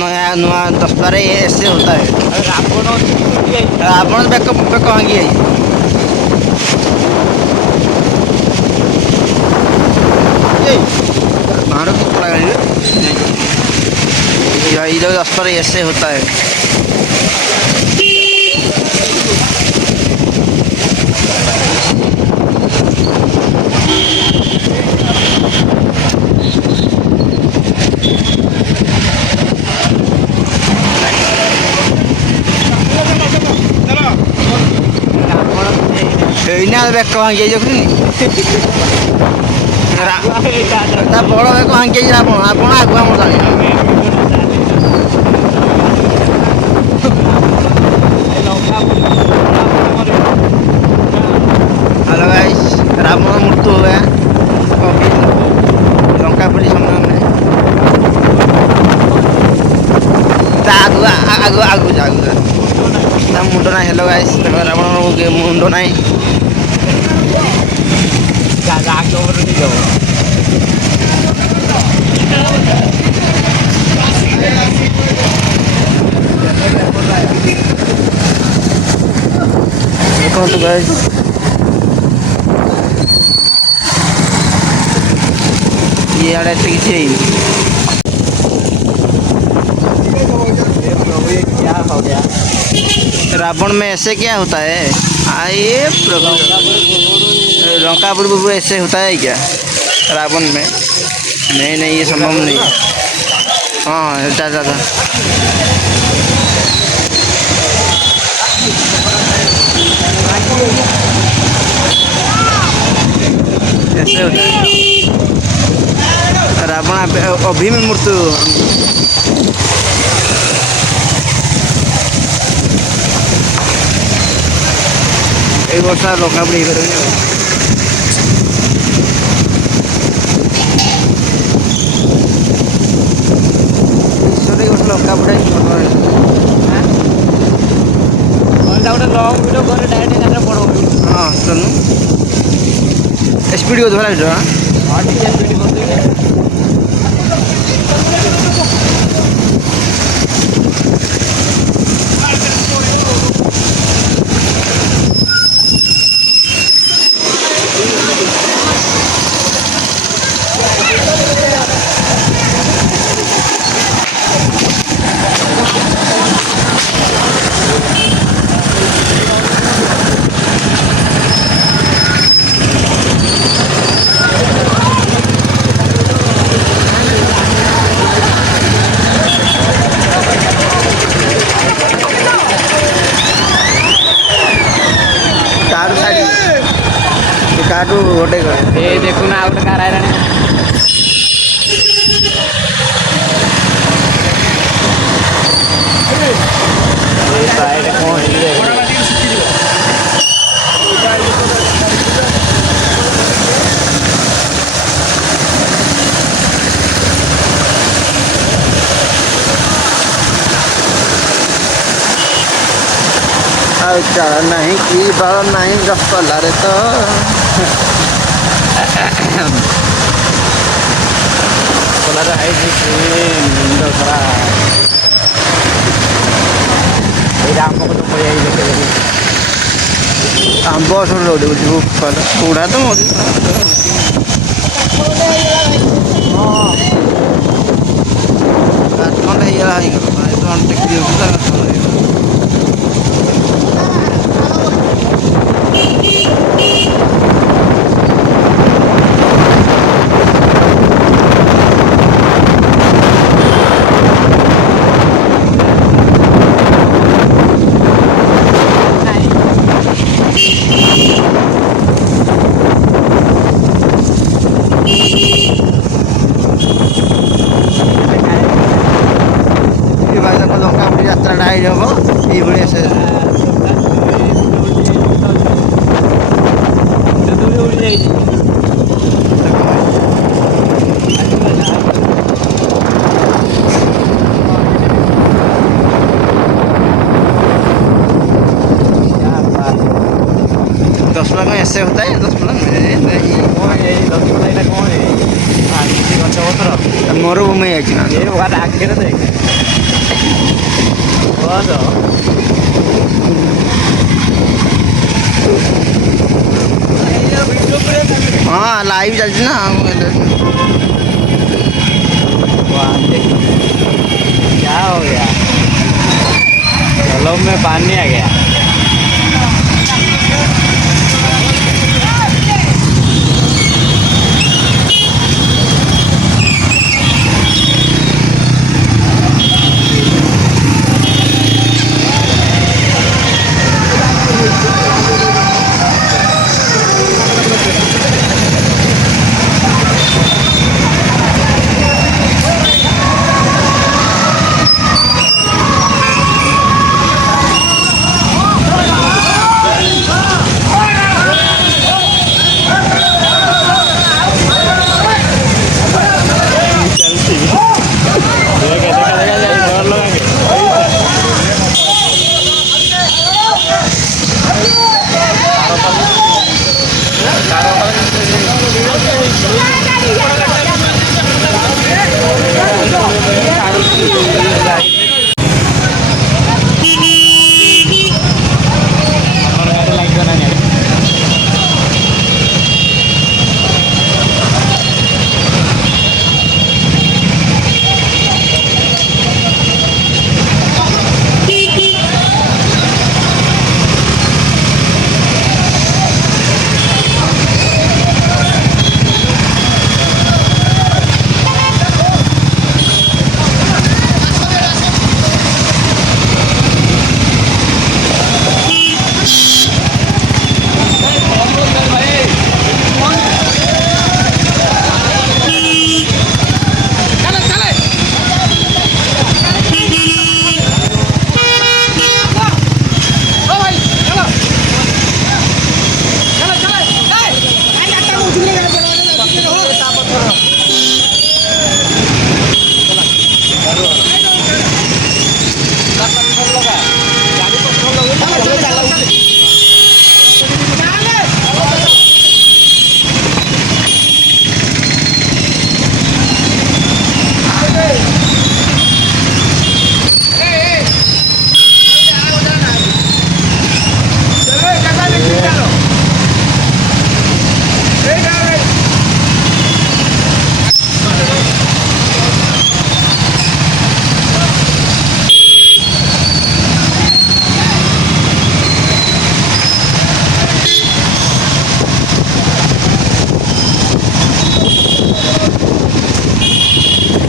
नया नुआ 10 12 ऐसे होता है। रावण बेक बेक भांगी है मारो की पड़ा गई ये 10 12 ऐसे होता है। ଏଇନା ବେକ ଭାଙ୍ଗି ଦେଖୁନି ତା ବଡ଼ ବେକ ଭାଙ୍ଗି ଆପଣ ଆପଣ ଆଗୁଆ ମୁଁ ଜାଣି हेलो गाइस रावण मृत्यु हुआ अभी लंका पड़ी समय में आगु आगु आगु आगु मुंड ना हेलो गाइस रावण मुंड ना देखो गाइस ये आड़े किसी क्या हो गया रावण में ऐसे क्या होता है आइए प्रभु लंकापुर बाबू ऐसे होता है क्या रावण में नहीं नहीं ये संभव नहीं हाँ दादा ऐसे होता है रावण अभी में मृत्यु एक वर्ष लंका पड़ी करेंगे लंका पड़ा लंग वीडियो कर डायरेक्ट पड़ो हाँ चलू स्पीड को धरा हाँ ठीक है स्पीड कर देंगे गोटे ये देखो ना गोटे कार आए नहीं की बार नहीं गप रे तो आंब बुढ़ा तो ऐसे होता है 10 फुला मरुभूमि है हाँ लाइव चलती ना। क्या हो गया? तालाब में पानी आ गया।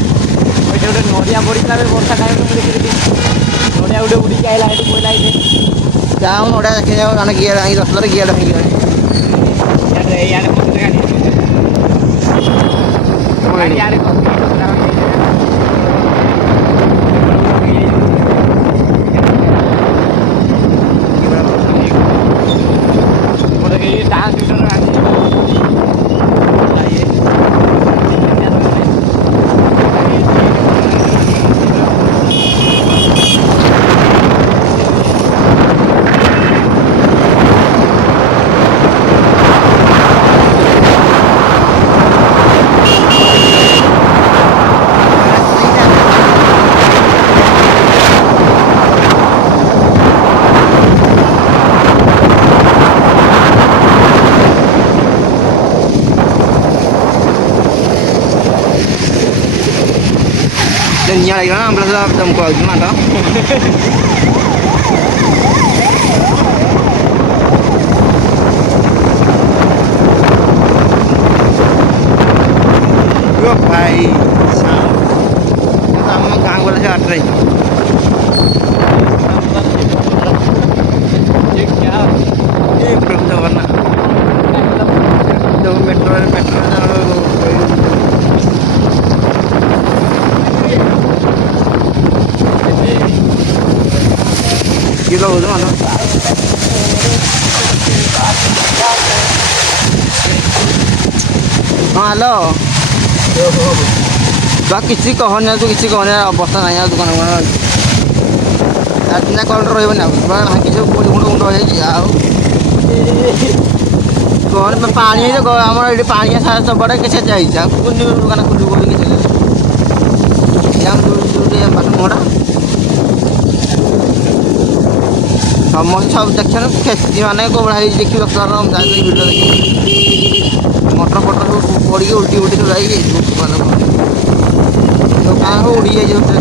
नड़िया पड़ी वर्षा टाइम नड़िया गोटे उड़ी आइला पड़ा जाओ नड़िया देखी जाओ जन गियर रसदार गियर भाई Jadinya lagi kan berasa tempat gimana toh? Yo भाई kamu कहाँ बोला से हट रही ये क्या ये प्रॉब्लम वरना दो मेट्रो किलो हो जाओ ना हाँ हेलो तो किसी कहने तू किसी कहने अवस्था नहीं दुकान दिन कल रही भांगी सब गुंड गुंड हो कौन पानी आम ये पानी सबड़े किसी चाहिए दुकान खुलू बोल किसी बासन मोड़ा ସମସ୍ତେ ସବୁ ଦେଖିବାରେ ଖେଚି ମାନେ କୋବଳା ହେଇଛି ଦେଖିବ ତାର ଯାଇକି ଭିଡ଼ିଓ ଦେଖିବ ମଟର ଫଟର ସବୁ ପଡ଼ିକି ଉଲ୍ଟି ଉଲ୍ଟି ସବୁ ଯାଇକି ଦୋକାନ ସବୁ ଉଡ଼ି ଯାଇଛି ଷ୍ଟେସନ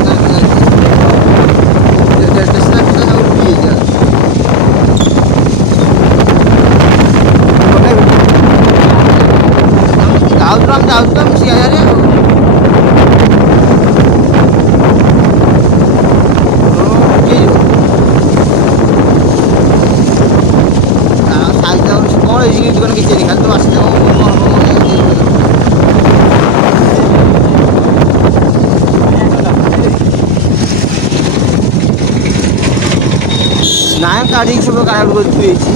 ସବୁ ଉଡ଼ି ଯାଇଛି ଯାଉଛୁ ଆମେ ସିଆଡ଼େ ଆଉ କ'ଣ ହେଇଛି ଦୋକାନ କିଛି ଖାଲି ତ ଆସିଲେ ନାଇଁ କାଢ଼ିକି ସବୁ କାଢ଼ା ଥୁଇ ହେଇଛି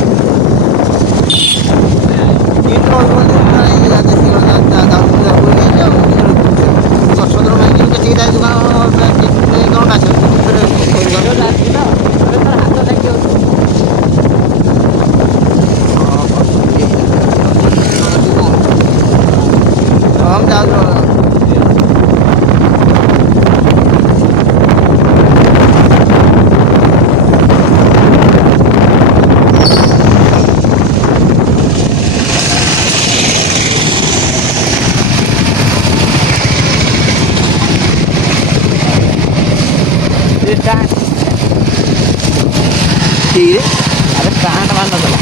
ଗଛ ଭାଙ୍ଗି କେତିକି ତା ଦୋକାନ ହଁ ଯାଉଛୁ ठीक है अरे स्टार्ट मारना चला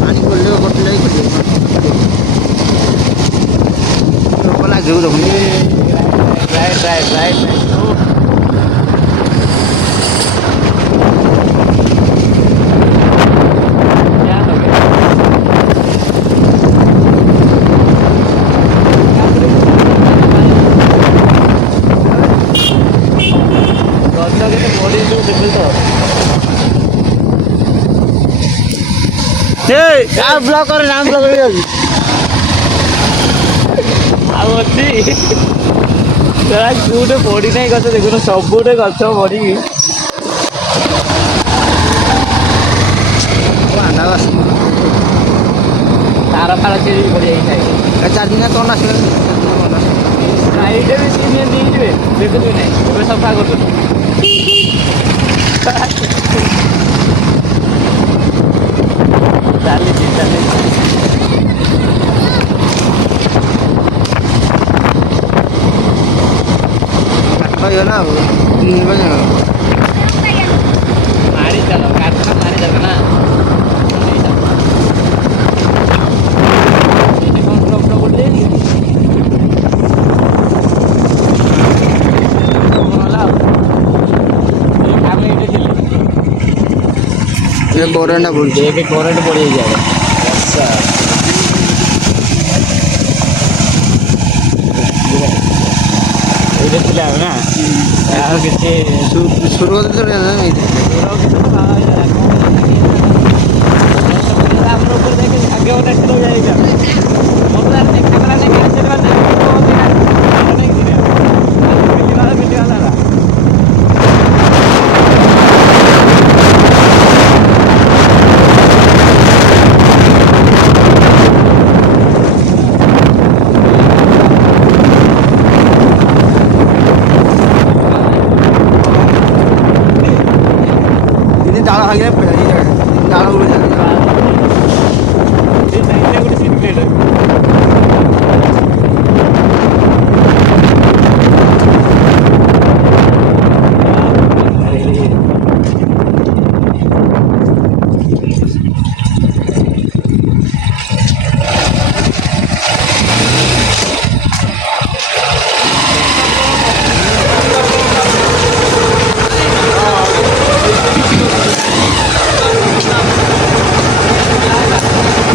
पानी खोल बोतल लगे देखो राइट राइट राइट ब्लॉक कर नाम ब्लॉक कर जाऊँ ଆଉ ଅଛି ଗୋଟେ ପଡ଼ି ନାହିଁ ଗଛ ଦେଖୁନ ସବୁଟେ ଗଛ ପଡ଼ିକି ତାର ଫାର ଚିରି ପଡ଼ିଯାଇଥାଏ 4 ଦିନ କ'ଣ ଆସିଲା ସାଇଡ଼ରେ ବି ସିଏ ନେଇଯିବେ ଦେଖୁଛୁ ନାହିଁ ଏବେ ସଫା କରୁଛୁ ଚାଲିଛି ना मारी चलो काटना मारी चलो ना ये कौन प्रॉब्लम बोल रही है ये कोरेंट बोल देख के कोरेंट पड़ी जाएगा अच्छा ये चला है ना यार किसी शुरुआत तो रहना नहीं ऊपर देखे आगे वाला चलो जाएगा मोबाइल में कैमरा नहीं कैसे करना नहीं वीडियो वाला डाला भाग गया पहले डाला उड़ जाएगा ये साइड में कुछ सीक्रेट है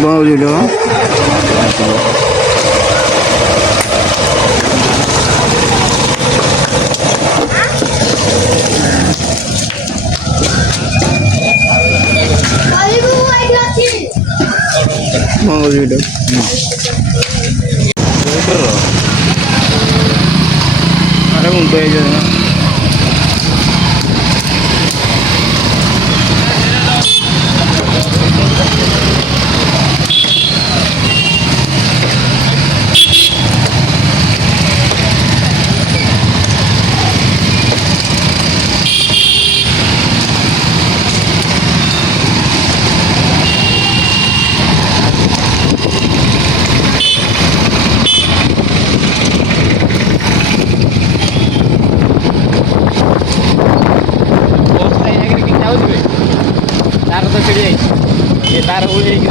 Mau dulu. Mau dulu. Ada untuk aja. Dhauli ହେଇକି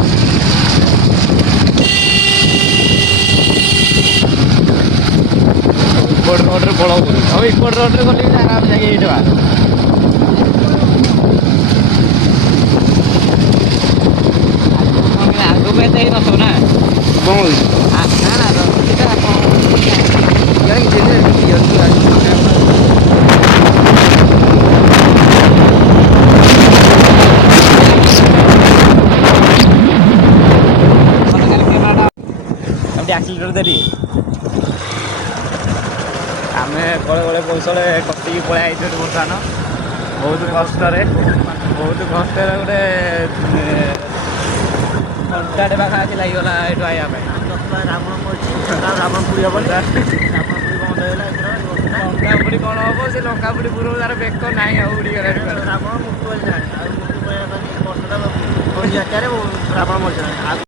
ଇପଟ ରୋଡ଼ରେ ପଳଉଛନ୍ତି ଆଉ ଇପଟ ରୋଡ଼ରେ ଗଲେ ବି ଆରାମ ଯାଇକି ଏଇଠି ବାହାର ଆଗକୁ ଏତେ ହେଇନଥିବ ନା କ'ଣ ହେଉଛି ନା ନା ସେଇଟା କାହିଁକି ଆକ୍ସିଲେଟର ଦେଲି ଆମେ କଳେ କଳେ କୌଶଳେ କଟିକି ପଳେଇ ଆଇଛୁ ଏଠି ବର୍ତ୍ତମାନ ବହୁତ କଷ୍ଟରେ ଗୋଟେ ଘଣ୍ଟାଟେ ପାଖାପାଖି ଲାଗିଗଲା ଏଠୁ ଆଇବା ପାଇଁ ରାବଣ ପୁରୀ ହେବନି ଲଙ୍କା ପୁଡ଼ି କ'ଣ ହବ ସେ ଲଙ୍କା ପୁଡ଼ି ପୂର୍ବରୁ ତାର ବେକ ନାହିଁ ଆଉ ଉଡ଼ିଗଲାଣି ରାବଣ ମୃତ୍ୟୁ ହେଲାଣି ଆଉ ମୃତ୍ୟୁ କହିବା ପାଇଁ ବର୍ଷଟା ରାବଣ ମରିଗଲାଣି।